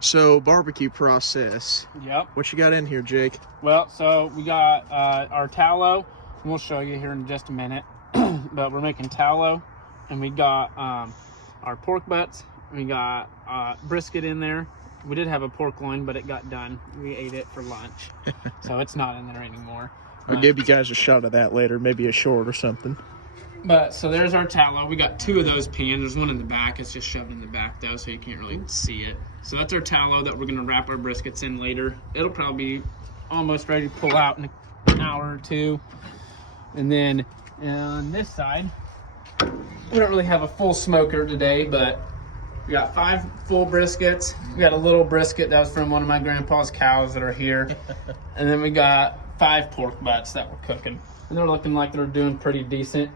So, barbecue process. Yep. What you got in here, Jake? Well, so we got our tallow. And we'll show you here in just a minute. But we're making tallow, and we got our pork butts. We got brisket in there. We did have a pork loin, but it got done. We ate it for lunch, so it's not in there anymore. I'll give you guys a shot of that later, maybe a short or something. But so there's our tallow. We got 2 of those pans. There's one in the back. It's just shoved in the back though, so you can't really see it. So that's our tallow that we're gonna wrap our briskets in later. It'll probably be almost ready to pull out in an hour or 2. And then on this side, we don't really have a full smoker today, but we got 5 full briskets. We got a little brisket that was from one of my grandpa's cows that are here. And then we got 5 pork butts that we're cooking. And they're looking like they're doing pretty decent.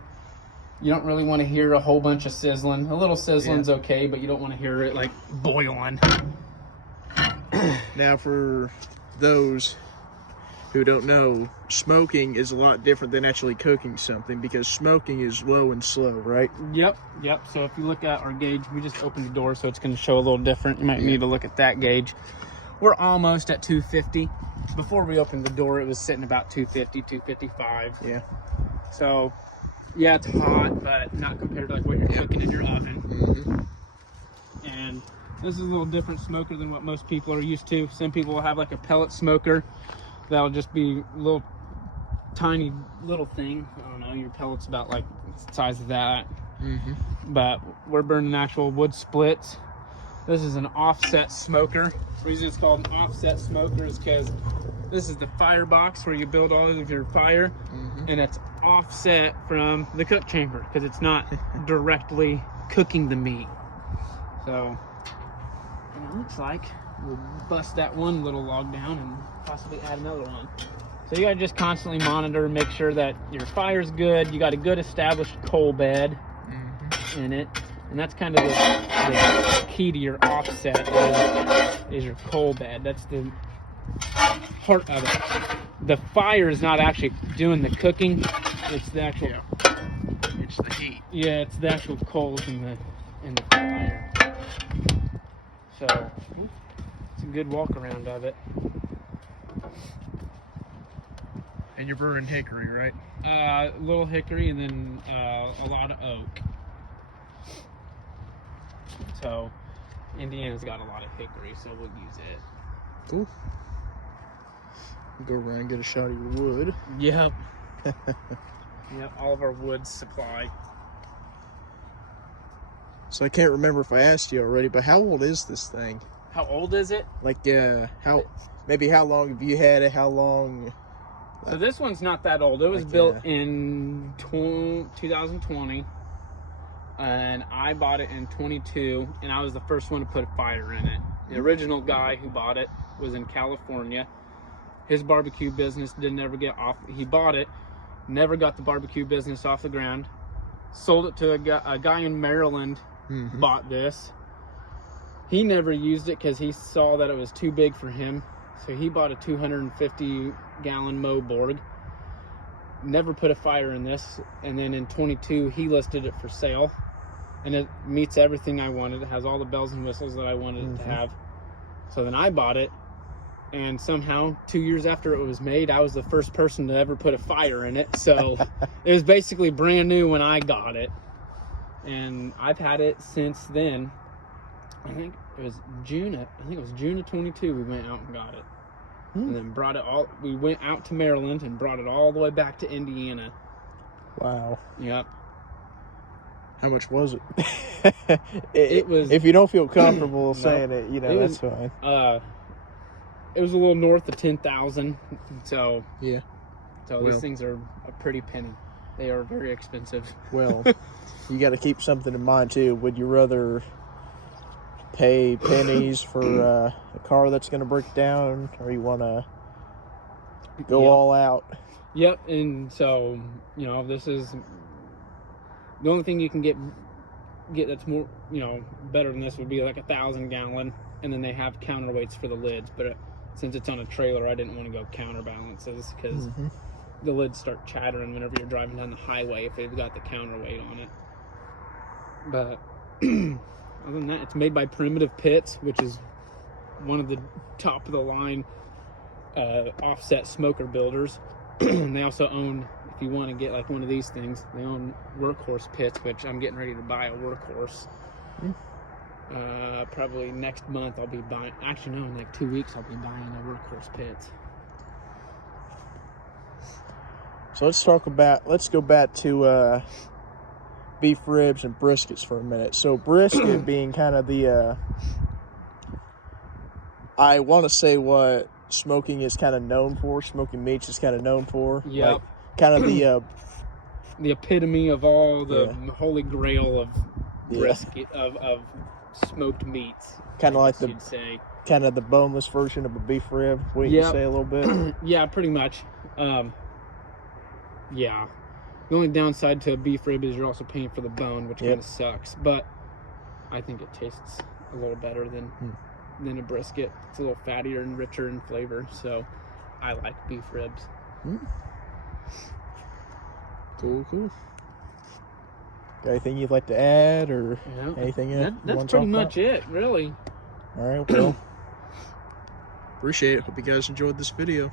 You don't really want to hear a whole bunch of sizzling. A little sizzling's okay, but you don't want to hear it like boiling. Now, for those who don't know, smoking is a lot different than actually cooking something, because smoking is low and slow, right? Yep. So if you look at our gauge, we just opened the door, so it's going to show a little different. You might need to look at that gauge. We're almost at 250. Before we opened the door, it was sitting about 250, 255. Yeah. So, yeah, it's hot, but not compared to like what you're cooking in your oven. And this is a little different smoker than what most people are used to. Some people will have like a pellet smoker. That'll just be a little tiny little thing. I don't know, your pellet's about like the size of that. But we're burning actual wood splits. This is an offset smoker. The reason it's called an offset smoker is because this is the firebox where you build all of your fire, and it's offset from the cook chamber because it's not directly cooking the meat. So it looks like we'll bust that one little log down and possibly add another one. So you gotta just constantly monitor, make sure that your fire's good. You got a good established coal bed in it. And that's kind of the key to your offset is your coal bed. That's the heart of it. The fire is not actually doing the cooking. It's the actual. It's the heat. Yeah, it's the actual coals in the fire. So it's a good walk around of it. And you're burning hickory, right? A little hickory and then a lot of oak. So Indiana's got a lot of hickory, so we'll use it. Cool. Go around and get a shot of your wood. Yep. Yep, all of our wood's supply. So I can't remember if I asked you already, but how old is this thing? How old is it? Like, how long have you had it? How long? So this one's not that old. It was built in 2020. And I bought it in 22, and I was the first one to put a fire in it. The original guy who bought it was in California. His barbecue business didn't ever get off. He bought it, never got the barbecue business off the ground. Sold it to a guy in Maryland, bought this. He never used it because he saw that it was too big for him. So he bought a 250-gallon Moborg. Never put a fire in this. And then in 22, he listed it for sale. And it meets everything I wanted. It has all the bells and whistles that I wanted it to have. So then I bought it, and somehow 2 years after it was made, I was the first person to ever put a fire in it. So it was basically brand new when I got it, and I've had it since then. I think it was June of 22 we went out and got it. And then brought it all. We went out to Maryland and brought it all the way back to Indiana. Wow. Yep. How much was it? It was. If you don't feel comfortable saying it, that's fine. It was a little north of 10,000. So yeah. So these things are a pretty penny. They are very expensive. Well, you got to keep something in mind too. Would you rather pay pennies for a car that's going to break down, or you want to go all out? Yep. And so this is the only thing you can get that's more better than this would be like 1,000-gallon, and then they have counterweights for the lids. But since it's on a trailer, I didn't want to go counterbalances because the lids start chattering whenever you're driving down the highway if they've got the counterweight on it. But other than that, it's made by Primitive Pits, which is one of the top of the line offset smoker builders. And they also own, if you want to get like one of these things, they own workhorse pits, which I'm getting ready to buy a workhorse. Probably next month I'll be buying, actually no, in like 2 weeks I'll be buying a workhorse pits. So let's go back to beef ribs and briskets for a minute. So brisket being kind of the, I want to say what smoking is kind of known for, smoking meats is kind of known for. Yep. Like, kind of the epitome of all the holy grail of brisket, of smoked meats. Kind of like you'd say. Kind of the boneless version of a beef rib, wouldn't you say a little bit? Yeah, pretty much. Yeah. The only downside to a beef rib is you're also paying for the bone, which kind of sucks. But I think it tastes a little better than a brisket. It's a little fattier and richer in flavor, so I like beef ribs. Cool. Got anything you'd like to add, or anything? That's pretty much it, really. All right, well, appreciate it. Hope you guys enjoyed this video.